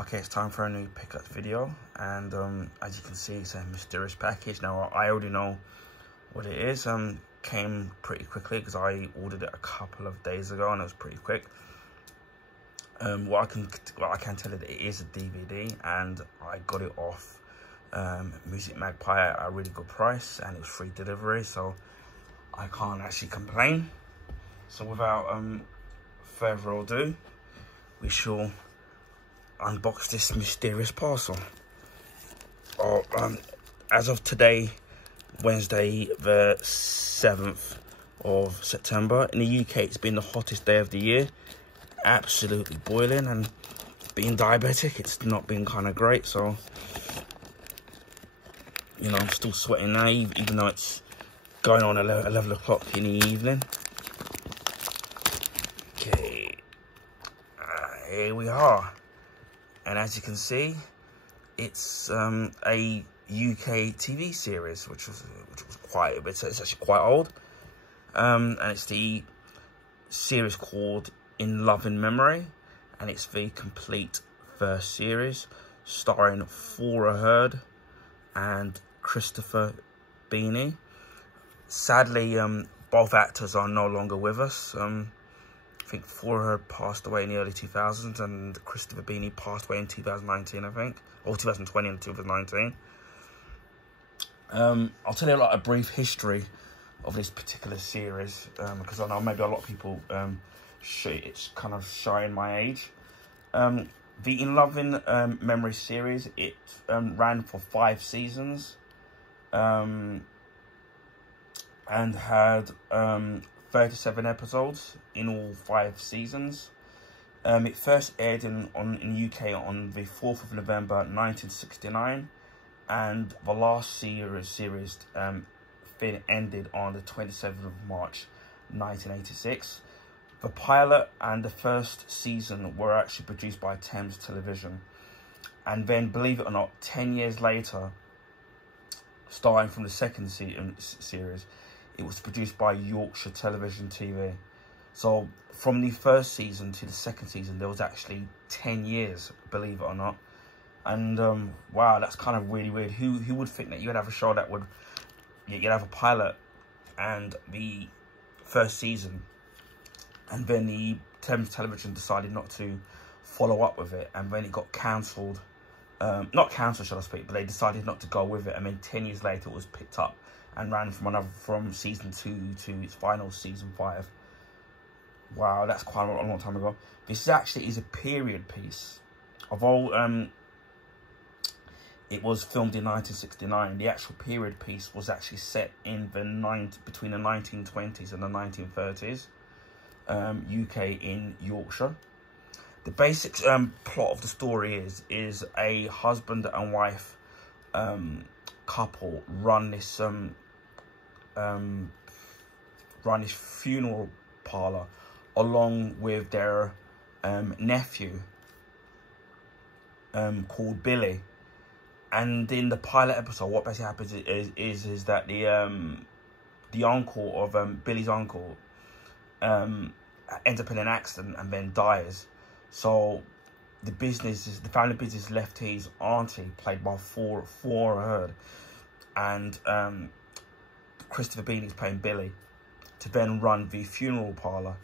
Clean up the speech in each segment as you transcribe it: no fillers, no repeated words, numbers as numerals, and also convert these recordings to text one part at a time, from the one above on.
Okay, it's time for a new pickup video, and as you can see, it's a mysterious package. Now, I already know what it is. Came pretty quickly because I ordered it a couple of days ago, and it was pretty quick. What I can tell you that it is a DVD, and I got it off Music Magpie at a really good price, and it was free delivery, so I can't actually complain. So without further ado, we shall unbox this mysterious parcel. As of today, Wednesday the 7th of September, in the UK it's been the hottest day of the year, absolutely boiling, and being diabetic, it's not been kind of great. So, you know, I'm still sweating now, even though it's going on 11 o'clock in the evening. Okay, here we are. And as you can see, it's a UK TV series, which was quite a bit. It's actually quite old, and it's the series called In Love and Memory, and it's the complete first series, starring Thora Hird and Christopher Beanie. Sadly, both actors are no longer with us. I think Thora Hird passed away in the early 2000s, and Christopher Beanie passed away in 2019, I think, or 2020 and 2019. I'll tell you a brief history of this particular series, because I know maybe a lot of people it's kind of showing my age. The In Love and Memory series, it ran for 5 seasons, and had 37 episodes in all 5 seasons. It first aired in the UK on the 4th of November 1969, and the last series ended on the 27th of March 1986. The pilot and the first season were actually produced by Thames Television, and then, believe it or not, 10 years later, starting from the second series, it was produced by Yorkshire Television TV. So from the first season to the second season, there was actually 10 years, believe it or not. And wow, that's kind of really weird. Who would think that you'd have a show that would, you'd have a pilot and the first season, and then the Thames Television decided not to follow up with it, and then it got cancelled. Not cancelled, shall I speak, but they decided not to go with it, and then 10 years later it was picked up and ran from season 2 to its final season 5. Wow, that's quite a long time ago. This actually is a period piece. Although it was filmed in 1969, the actual period piece was actually set in between the 1920s and the 1930s, UK in Yorkshire. The basic plot of the story is a husband and wife couple run this funeral parlor along with their nephew called Billy. And in the pilot episode, what basically happens is that the uncle of Billy's uncle ends up in an accident and then dies. So the family business left to his auntie, played by Thora Hird, and Christopher Beanie is playing Billy, to then run the funeral parlor.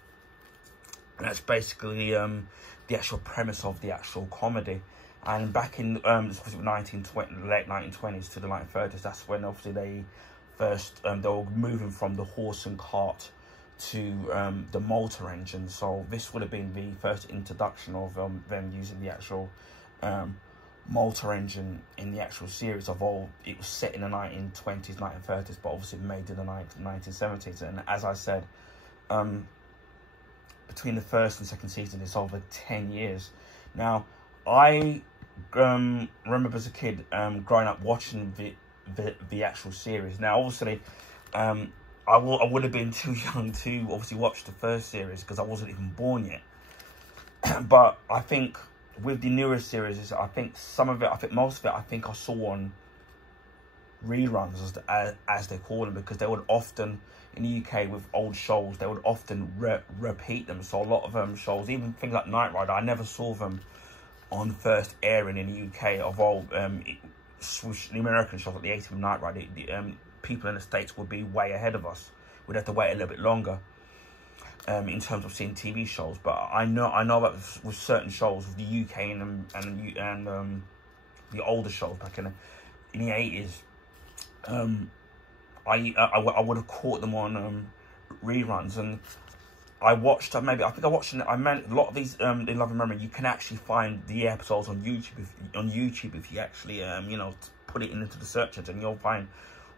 And that's basically the actual premise of the actual comedy. And back in the late 1920s to the 1930s, that's when obviously they first they were moving from the horse and cart to the motor engine. So this would have been the first introduction of them using the actual motor engine in the actual series, although it was set in the 1920s, 1930s, but obviously made in the 1970s. And as I said, between the first and second season, it's over 10 years. Now, I remember as a kid growing up watching the actual series. Now, obviously, I would have been too young to obviously watch the first series because I wasn't even born yet. But I think with the newer series, I think most of it, I saw on reruns, as they call them, because they would often, in the UK with old shows, they would often repeat them. So a lot of shows, even things like Knight Rider, I never saw them on first airing in the UK of all the American shows like the 80 Night Ride. People in the States would be way ahead of us. We'd have to wait a little bit longer in terms of seeing TV shows. But I know that with certain shows, with the UK and the older shows back in the 80s, I would have caught them on reruns, and I watched a lot of these in Love and Memory. You can actually find the episodes on YouTube if you actually you know, put it into the search engine, and you'll find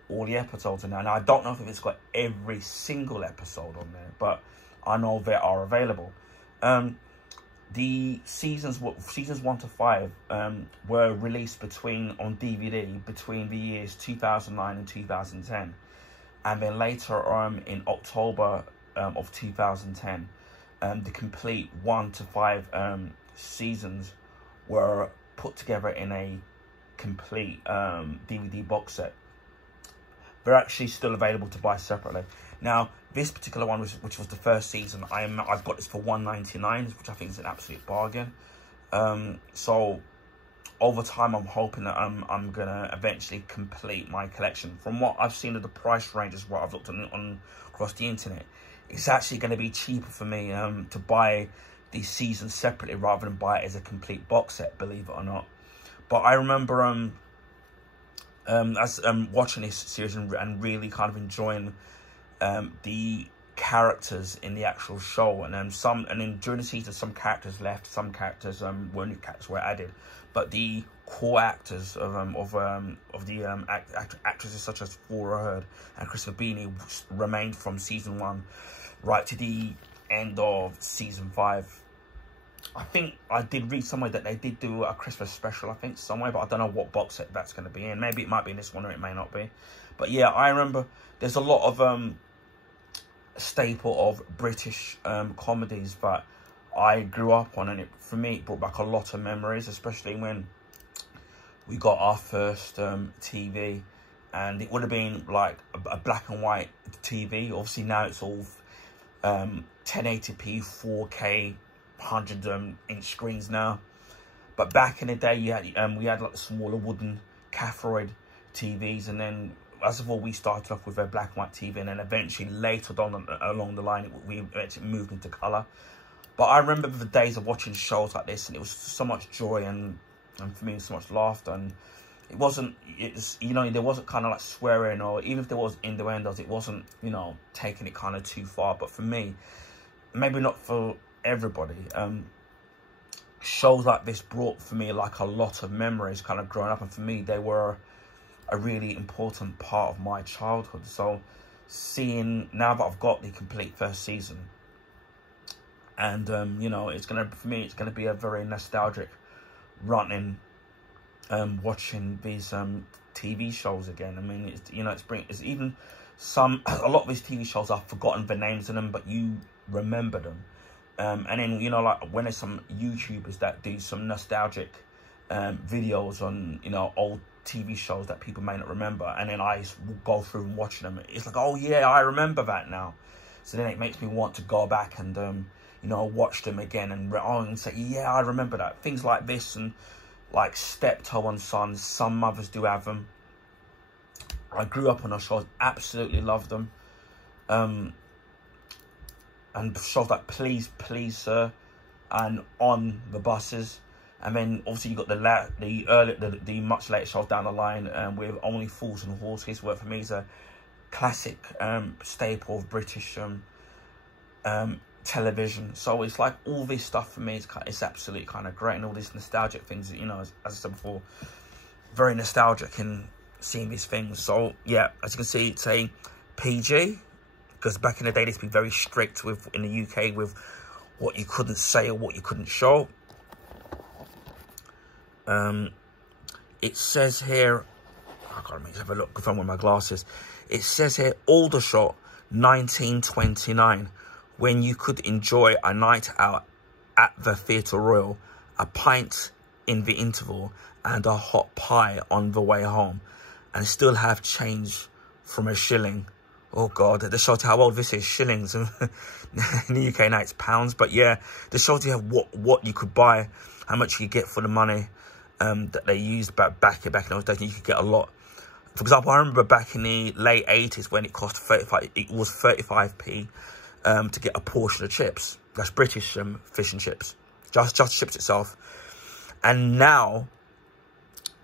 all the episodes in there. And I don't know if it's got every single episode on there, but I know they are available. The seasons 1 to 5 were released on DVD between the years 2009 and 2010, and then later in October of 2010, the complete 1 to 5 seasons were put together in a complete DVD box set. They're actually still available to buy separately. Now, this particular one, which was the first season, I've got this for $1.99, which I think is an absolute bargain. So over time, I'm hoping that I'm gonna eventually complete my collection. From what I've seen of the price ranges, what I've looked on across the internet, it's actually going to be cheaper for me to buy these seasons separately rather than buy it as a complete box set, believe it or not. But I remember watching this series and really kind of enjoying the characters in the actual show, and then during the season some characters left, some characters new characters were added, but the core actors of the actresses such as Flora Hurd and Christopher Beanie remained from season 1 right to the end of season 5. I think I did read somewhere that they did do a Christmas special, I think, somewhere, but I don't know what box set that's going to be in. Maybe it might be in this one or it may not be. But yeah, I remember there's a lot of staple of British comedies that I grew up on, and for me, it brought back a lot of memories, especially when we got our first TV, and it would have been like a black and white TV. Obviously now it's all 1080p, 4K, 100-inch screens now. But back in the day, we had like smaller wooden Cathode TVs, and then as of all, we started off with a black and white TV, and then eventually later on along the line, we actually moved into colour. But I remember the days of watching shows like this, and it was so much joy and for me, so much laughter. And it wasn't, you know, there wasn't kind of like swearing, or even if there was innuendos, it wasn't, you know, taking it kind of too far. But for me, maybe not for everybody, shows like this brought for me like a lot of memories kind of growing up, and for me they were a really important part of my childhood. So seeing, now that I've got the complete first season, and you know, for me it's gonna be a very nostalgic run in watching these TV shows again. I mean, it's even a lot of these TV shows, I've forgotten the names of them, but you remember them. And then, you know, like when there's some YouTubers that do some nostalgic videos on, you know, old TV shows that people may not remember, and then I will go through and watch them, it's like, oh yeah, I remember that now. So then it makes me want to go back and you know, watch them again and say, yeah, I remember that. Things like this, and like Steptoe and Sons, some mothers do have them. I grew up on those shows, absolutely loved them. And shows like Please Please Sir and On the Buses. And then obviously you got the much later shows down the line with Only Fools and Horses, where for me is a classic staple of British television. So it's like all this stuff for me, it's absolutely kind of great, and all these nostalgic things, you know, as I said before, very nostalgic in seeing these things. So yeah, as you can see, it's a PG, because back in the day they used to be very strict in the UK with what you couldn't say or what you couldn't show. It says here, I can't have a look if I'm with my glasses. It says here, Aldershot, 1929, when you could enjoy a night out at the Theatre Royal, a pint in the interval, and a hot pie on the way home, and still have change from a shilling Oh God, this shows you how old this is. Shillings. In the UK now it's pounds. But yeah, this shows you what you could buy, how much you get for the money that they used back in those days. You could get a lot. For example, I remember back in the late 80s when it cost 35, it was 35p to get a portion of chips. That's British fish and chips. Just chips itself. And now,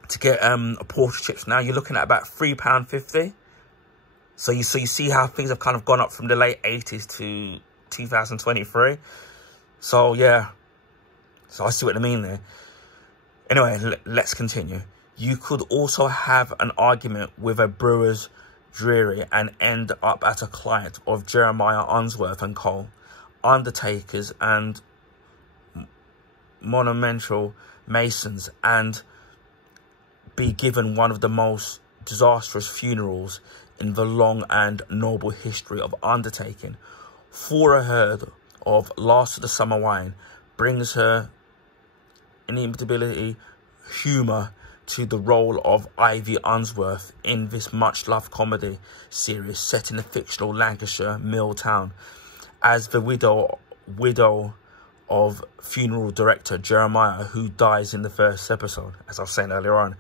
to get a portion of chips now, you're looking at about £3.50. So you see how things have kind of gone up from the late 80s to 2023. So yeah, so I see what I mean there. Anyway, let's continue. You could also have an argument with a brewer's dreary and end up as a client of Jeremiah Unsworth and Co., undertakers and monumental masons, and be given one of the most disastrous funerals in the long and noble history of undertaking. For a herd of Last of the Summer Wine brings her inimitability humour to the role of Ivy Unsworth in this much-loved comedy series set in the fictional Lancashire mill town. As the widow of funeral director Jeremiah, who dies in the first episode, as I was saying earlier on,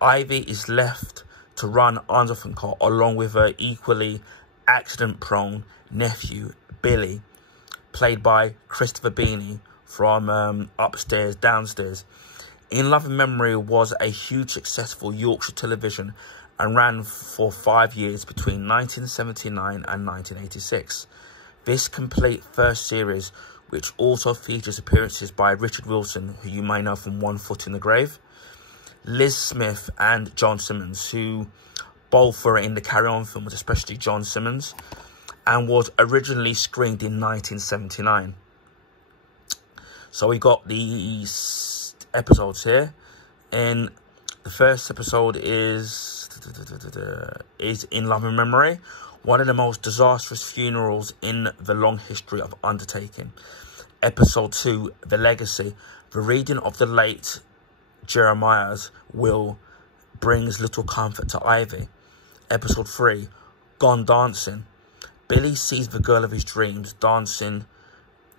Ivy is left to run Unsworth & Co. along with her equally accident-prone nephew, Billy, played by Christopher Beanie from Upstairs, Downstairs. In Love and Memory was a huge successful Yorkshire television and ran for 5 years between 1979 and 1986. This complete first series, which also features appearances by Richard Wilson, who you may know from One Foot in the Grave, Liz Smith and John Simmons, who both were in the Carry On films, especially John Simmons, and was originally screened in 1979. So we got these episodes here, and the first episode is In Love and Memory, one of the most disastrous funerals in the long history of undertaking. Episode 2, The Legacy, the reading of the late Jeremiah's will brings little comfort to Ivy. Episode 3, Gone Dancing. Billy sees the girl of his dreams dancing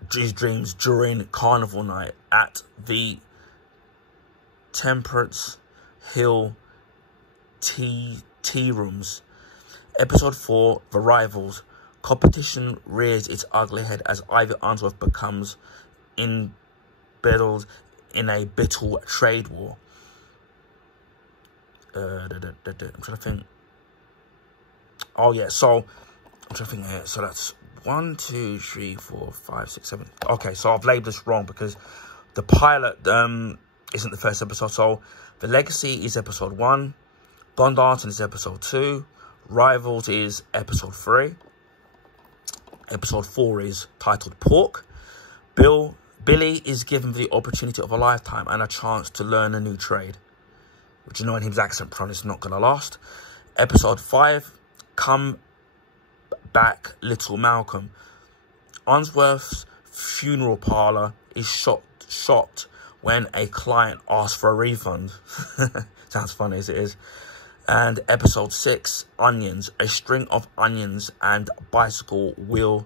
during carnival night at the Temperance Hill tea rooms. Episode 4, The Rivals. Competition rears its ugly head as Ivy Unsworth becomes embedded in a bitter trade war. I'm trying to think. Oh yeah, so I'm trying to think here. So that's 1, 2, 3, 4, 5, 6, 7. Okay, so I've labelled this wrong because the pilot isn't the first episode. So The Legacy is episode 1. Gone Dancing is episode 2. Rivals is episode 3. Episode 4 is titled Pork. Billy is given the opportunity of a lifetime and a chance to learn a new trade, which, you know, in his accent prone is not going to last. Episode 5, Come Back Little Malcolm. Unsworth's funeral parlour is shocked when a client asks for a refund. Sounds funny as it is. And episode 6, Onions. A string of onions and bicycle wheel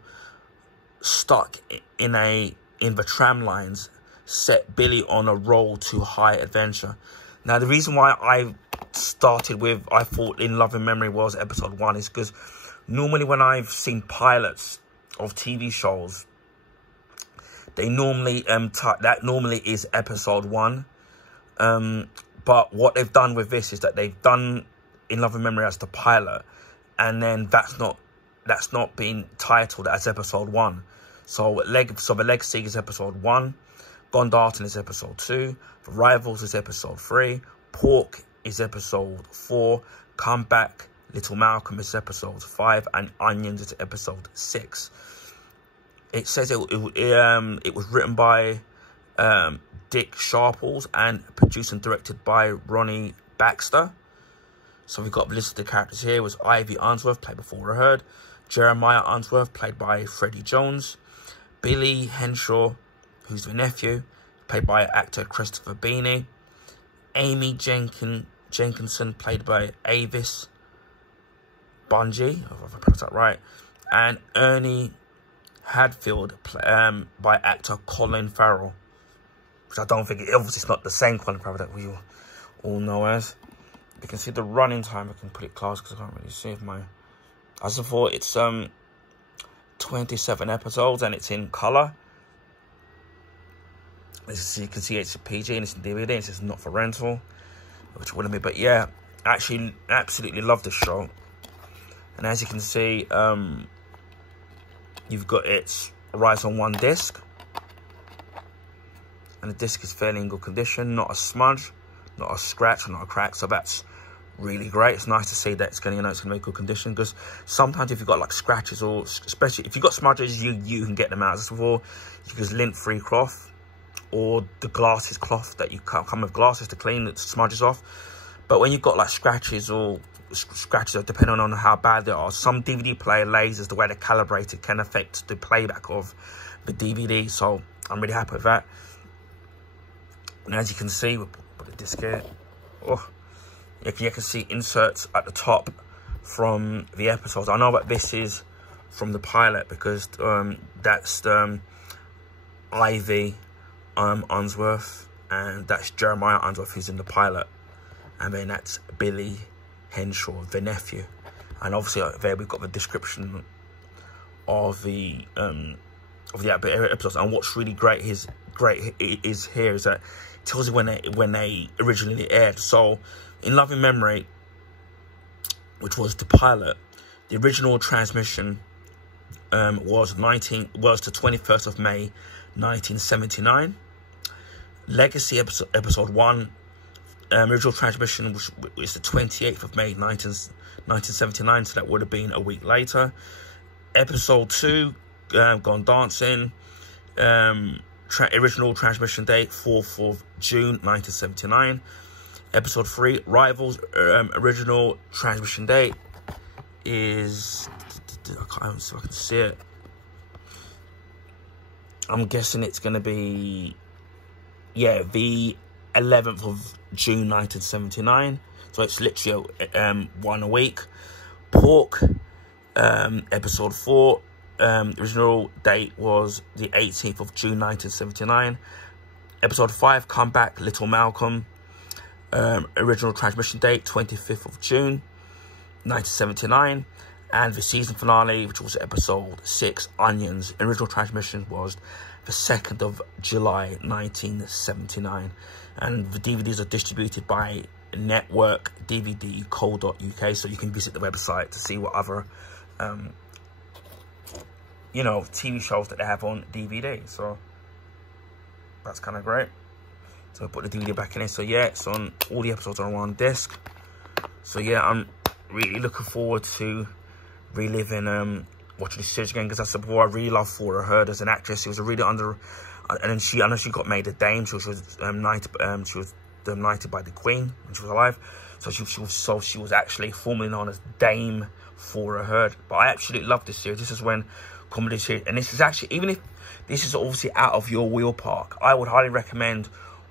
stuck in the tram lines set Billy on a roll to high adventure. Now, the reason why I started with I thought In Love and Memory was episode 1 is because normally when I've seen pilots of TV shows, they normally that normally is episode 1. But what they've done with this is that they've done In Love and Memory as the pilot, and then that's not being titled as episode 1. So The Legacy is episode 1. Gone Dancing is episode 2. The Rivals is episode 3. Pork is episode 4. Come Back Little Malcolm is episode 5. And Onions is episode 6. It says it was written by Dick Sharples and produced and directed by Ronnie Baxter. So we've got a list of the characters here. It was Ivy Unsworth, played by Flora Hurd. Jeremiah Unsworth, played by Freddie Jones. Billy Henshaw, who's the nephew, played by actor Christopher Beanie. Amy Jenkinson, played by Avis Bungie, if I pronounced that right, and Ernie Hadfield by actor Colin Farrell, which I don't think, obviously it's not the same Colin Farrell that we all know as. You can see the running time. I can put it close because I can't really see if my... As I thought, it's 27 episodes and it's in colour. As you can see, it's a PG and it's in DVD. It's just not for rental, which wouldn't be. But yeah, I actually absolutely love this show. And as you can see, you've got it arrives on one disc, and the disc is fairly in good condition, not a smudge, not a scratch, not a crack. So that's really great. It's nice to see that it's going to, it's going to be good condition, because sometimes if you've got like scratches, or especially if you've got smudges, you can get them out. As before, you use lint-free cloth or the glasses cloth that you come with glasses to clean the smudges off. But when you've got like scratches, depending on how bad they are, some DVD player lasers, the way they're calibrated, can affect the playback of the DVD. So I'm really happy with that. And as you can see, we'll put the disc here. Oh, you can see inserts at the top from the episodes. I know that this is from the pilot because that's Ivy Unsworth, and that's Jeremiah Unsworth who's in the pilot, and then that's Billy Henshaw, the nephew. And obviously there we've got the description of the episodes. And what's really great is here is that it tells you when they originally aired. So in Loving Memory, which was the pilot, the original transmission was the 21st of May 1979. Legacy episode 1, original transmission was the 28th of May 1979, so that would have been a week later. Episode 2, Gone Dancing, original transmission date 4th of June 1979. Episode 3, Rivals, original transmission date is, I can't so I can see it. I'm guessing it's going to be, yeah, the 11th of June 1979. So it's literally one a week. Pork, episode 4, original date was the 18th of June 1979. Episode 5, Comeback, Little Malcolm, original transmission date 25th of June 1979. And the season finale, which was episode 6, Onions, original transmission was the 2nd of July 1979. And the DVDs are distributed by Network DVD Co.uk, so you can visit the website to see what other TV shows that they have on DVD. So that's kind of great. So I put the DVD back in it. So yeah, it's on, all the episodes are on one disc. So yeah, I'm really looking forward to reliving watching this series again, because as I said before, I really love Flora Hurd as an actress. She was a really and then I know she got made a dame. She was knighted by the Queen when she was alive. So she was actually formerly known as Dame Flora Hurd. But I absolutely love this series. This is when comedy series, and this is actually, even if this is obviously out of your wheelpark, I would highly recommend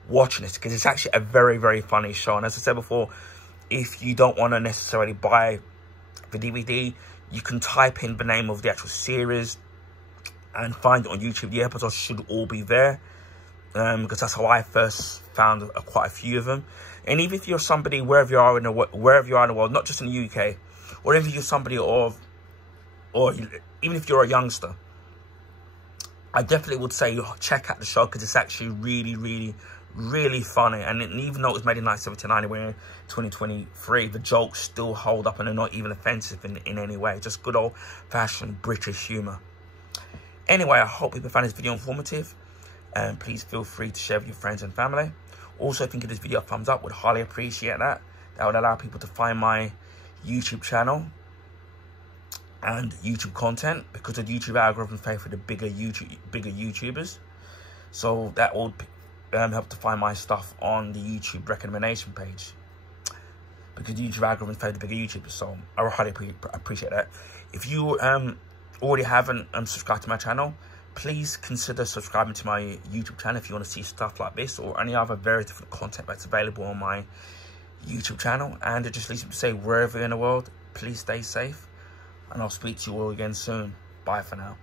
watching this, because it's actually a very, very funny show. And as I said before, if you don't want to necessarily buy the DVD, you can type in the name of the actual series and find it on YouTube. The episodes should all be there, because that's how I first found quite a few of them. And even if you're somebody wherever you are in the world, not just in the UK, or if you're somebody or even if you're a youngster, I definitely would say check out the show, because it's actually really, really, really funny. And even though it was made in 1979, we're in 2023, the jokes still hold up and they're not even offensive in any way. Just good old-fashioned British humour. Anyway, I hope people found this video informative, and please feel free to share with your friends and family. Also, if you can give this video a thumbs up, would highly appreciate that. That would allow people to find my YouTube channel and YouTube content, because the YouTube algorithm favors the bigger YouTubers. So that will help to find my stuff on the YouTube recommendation page, because the YouTube algorithm favors the bigger YouTubers. So I would highly appreciate that. If you already haven't subscribed to my channel, please consider subscribing to my YouTube channel if you want to see stuff like this or any other very different content that's available on my YouTube channel. And it just leaves me to say, wherever you're in the world, please stay safe and I'll speak to you all again soon. Bye for now.